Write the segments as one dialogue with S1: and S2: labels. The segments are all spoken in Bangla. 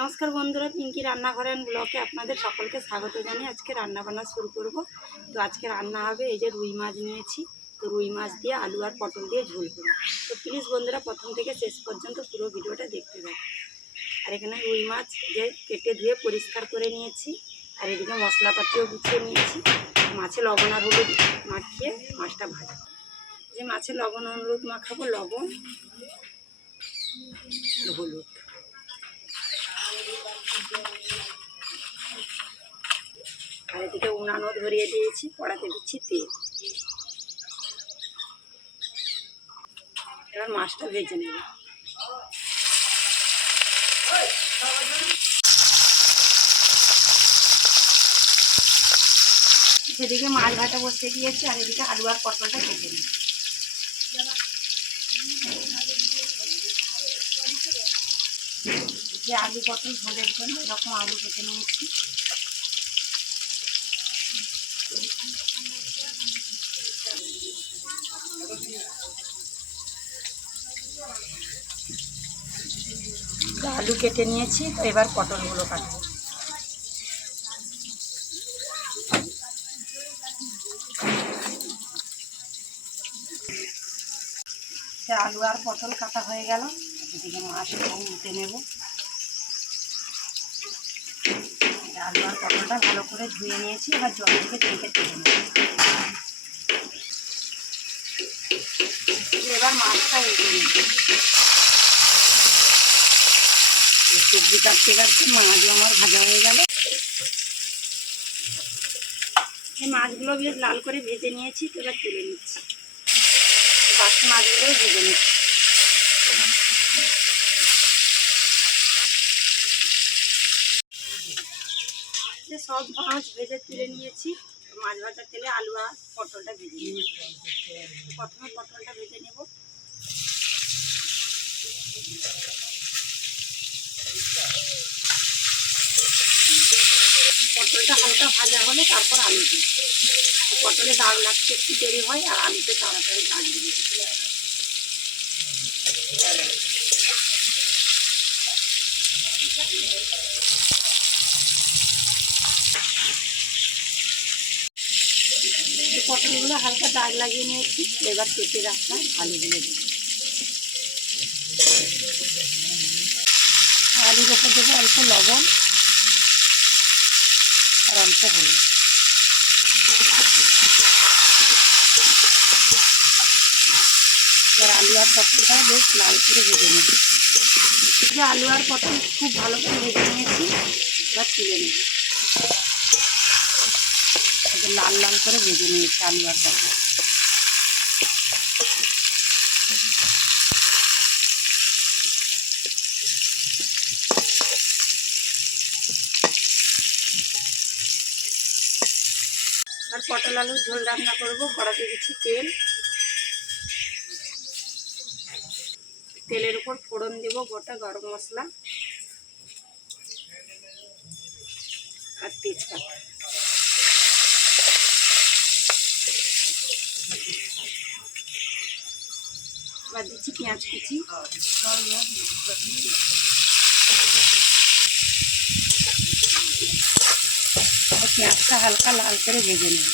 S1: নমস্কার বন্ধুরা পিঙ্কি রান্নাঘরের ব্লকে আপনাদের সকলকে স্বাগত জানিয়ে আজকে রান্না বান্না শুরু করব। তো আজকে রান্না হবে এই যে রুই মাছ নিয়েছি। তো রুই মাছ দিয়ে আলু আর পটল দিয়ে ঝোল করব। তো প্লিজ বন্ধুরা, প্রথম থেকে শেষ পর্যন্ত পুরো ভিডিওটা দেখতে থাকুন আর এখানে রুই মাছ যে কেটে ধুয়ে পরিষ্কার করে নিয়েছি, আর এদিকে মশলাপাতিও গুছিয়ে নিয়েছি। মাছে লবণ আর হলুদ মাখিয়ে মাছটা ভাজা। যে মাছে লবণ, হলুদ মাখাবো, লবণ হলুদ। আর এদিকে উনানো ধরিয়ে দিয়েছি, কড়াতে দিচ্ছি তেল। এবার মাছটা ভেজে নেব। সেদিকে মাছ ভাজা বসিয়ে দিয়েছি আর এদিকে আলু আর পটলটা কেটে নিই যে আলু পটল ঝোলের জন্য এরকম আলু কেটে নিয়েছি। আলু কেটে নিয়েছি, তো এবার পটলগুলো কাটবো। আলু আর পটল কাটা হয়ে গেল মাছটাও উঠে নেব। আলু আর পটলটা ভালো করে ধুয়ে নিয়েছি, এবার জল থেকে ছেঁকে তুলে এবার মাছটা সবজি কাটতে কাটতে মাছও আমার ভাজা হয়ে গেল। এই মাছগুলো বেশ লাল করে ভেজে নিয়েছি, তো এবার তুলে নিচ্ছি। বাকি মাছগুলোও ভেজে নিচ্ছি। সব মাছ ভেজে তুলে নিয়েছি। মাছ ভাজার তেলে আলু আর পটলটা ভেজে নিয়েছি। প্রথমে পটলটা ভেজে নেব। পটলটা হালকা ভাজা হলে তারপর আলু দিই পটলে দাগ লাগতে একটু দেরি হয় আর আলুতে তাড়াতাড়ি দাগ দিয়ে পটলগুলো হালকা দাগ লাগিয়ে নিয়েছি, এবার কেটে রাখলাম আলুগুলো। আলুর ওপর দেবো অল্প লবণ আর অল্প হলুদ। এবার আলু আর পটলটা বেশ লাল করে ভেজে নেব। যে আলু আর পটল খুব ভালো করে ভেজে নিয়েছি, এবার তুলে নেব। লাল লাল করে ভেজে নিয়েছি আলু আর আর পটল আলুর ঝোল রান্না করব কড়াতে দিচ্ছি তেল। তেলের উপর ফোড়ন দেব, গোটা গরম মশলা। আর তেজপাতা। এবার দিচ্ছি, পেঁয়াজ কুচি। পেঁয়াজটা হালকা লাল করে ভেজে নেব।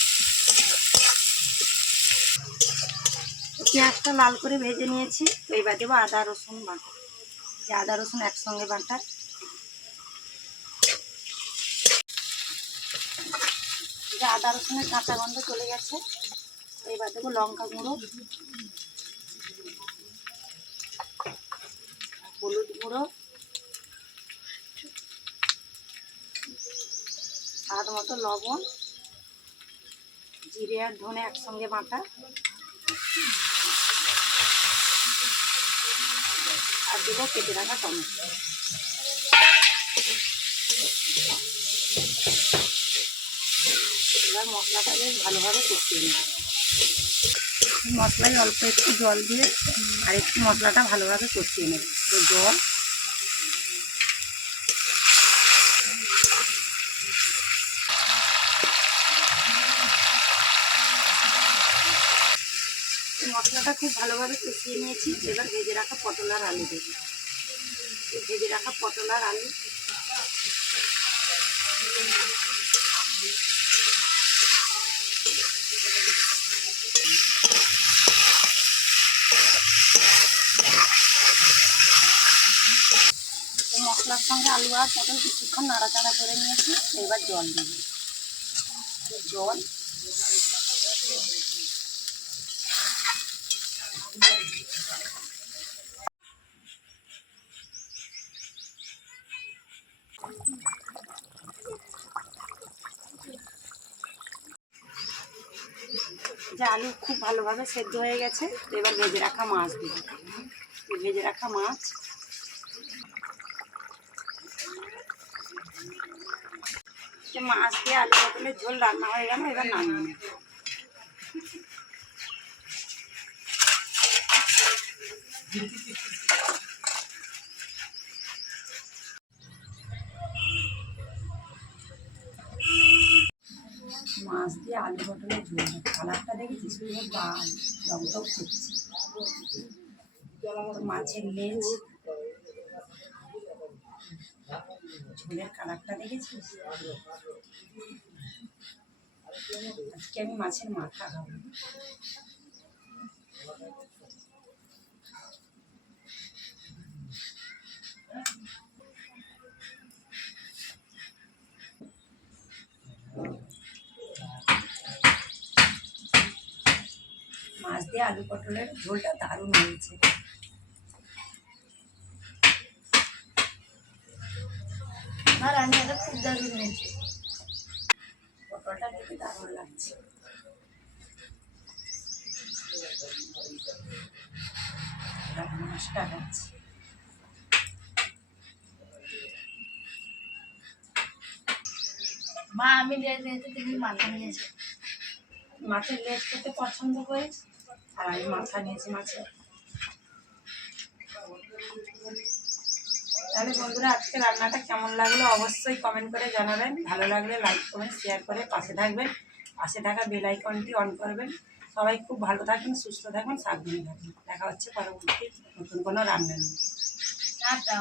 S1: পেঁয়াজটা লাল করে ভেজে নিয়েছি, তো এবার দেবো আদা, রসুন বাটা। যে আদা, রসুন একসঙ্গে বাটা। যে আদা, রসুনের কাঁচা গন্ধ চলে গেছে এবার দেবো লঙ্কা গুঁড়ো। হলুদ গুঁড়ো, স্বাদ মতো লবণ, জিরে আর ধনে একসঙ্গে বাটা, আর দেবো কেটে রাখা টমেটো। এবার মশলাটা বেশ ভালোভাবে কষিয়ে নেব। মশলায় অল্প একটু জল দিয়ে আর একটু মশলাটা ভালোভাবে কষিয়ে নেব। জল মশলাটা খুব ভালোভাবে কষিয়ে নিয়েছি। এবার ভেজে রাখা পটল আর আলু দেবো ভেজে রাখা পটল আর আলু। মশলার সঙ্গে আলু আর পটল কিছুক্ষণ নাড়াচাড়া করে নিয়েছি। এবার জল দিই। জল। যে আলু খুব ভালোভাবে সেদ্ধ হয়ে গেছে এবার ভেজে রাখা মাছ দেবো ভেজে রাখা মাছ। যে মাছ দিয়ে আলু পটলের ঝোল রান্না হয়ে গেল এবার নামিয়ে নেব। মাছ দিয়ে আলু পটলের ঝোল কালারটা দেখেছিস পুরো লাল দমদম করছে মাছের লেজ ঝোলের কালারটা দেখেছিস? আজকে আমি মাছের মাথা খাব। মাছ দিয়ে আলু পটলের ঝোলটা দারুণ হয়েছে।
S2: রান্নাটা খুব দারুণ
S1: লাগছে। আছে
S2: মা, আমি তুমি মাথা নিয়েছো।
S1: মাছের লেজ খেতে পছন্দ করি আর আমি মাথা নিয়েছি মাছের। তাহলে বন্ধুরা আজকে রান্নাটা কেমন লাগল অবশ্যই কমেন্ট করে জানাবেন। ভালো লাগলে লাইক কমেন্ট শেয়ার করে পাশে থাকবেন। পাশে থাকা বেল আইকনটি অন করবেন। সবাই খুব ভালো থাকবেন সুস্থ থাকবেন সাবধানে থাকবেন দেখা হচ্ছে পরবর্তী নতুন কোনো রান্না নেই
S2: টাটা।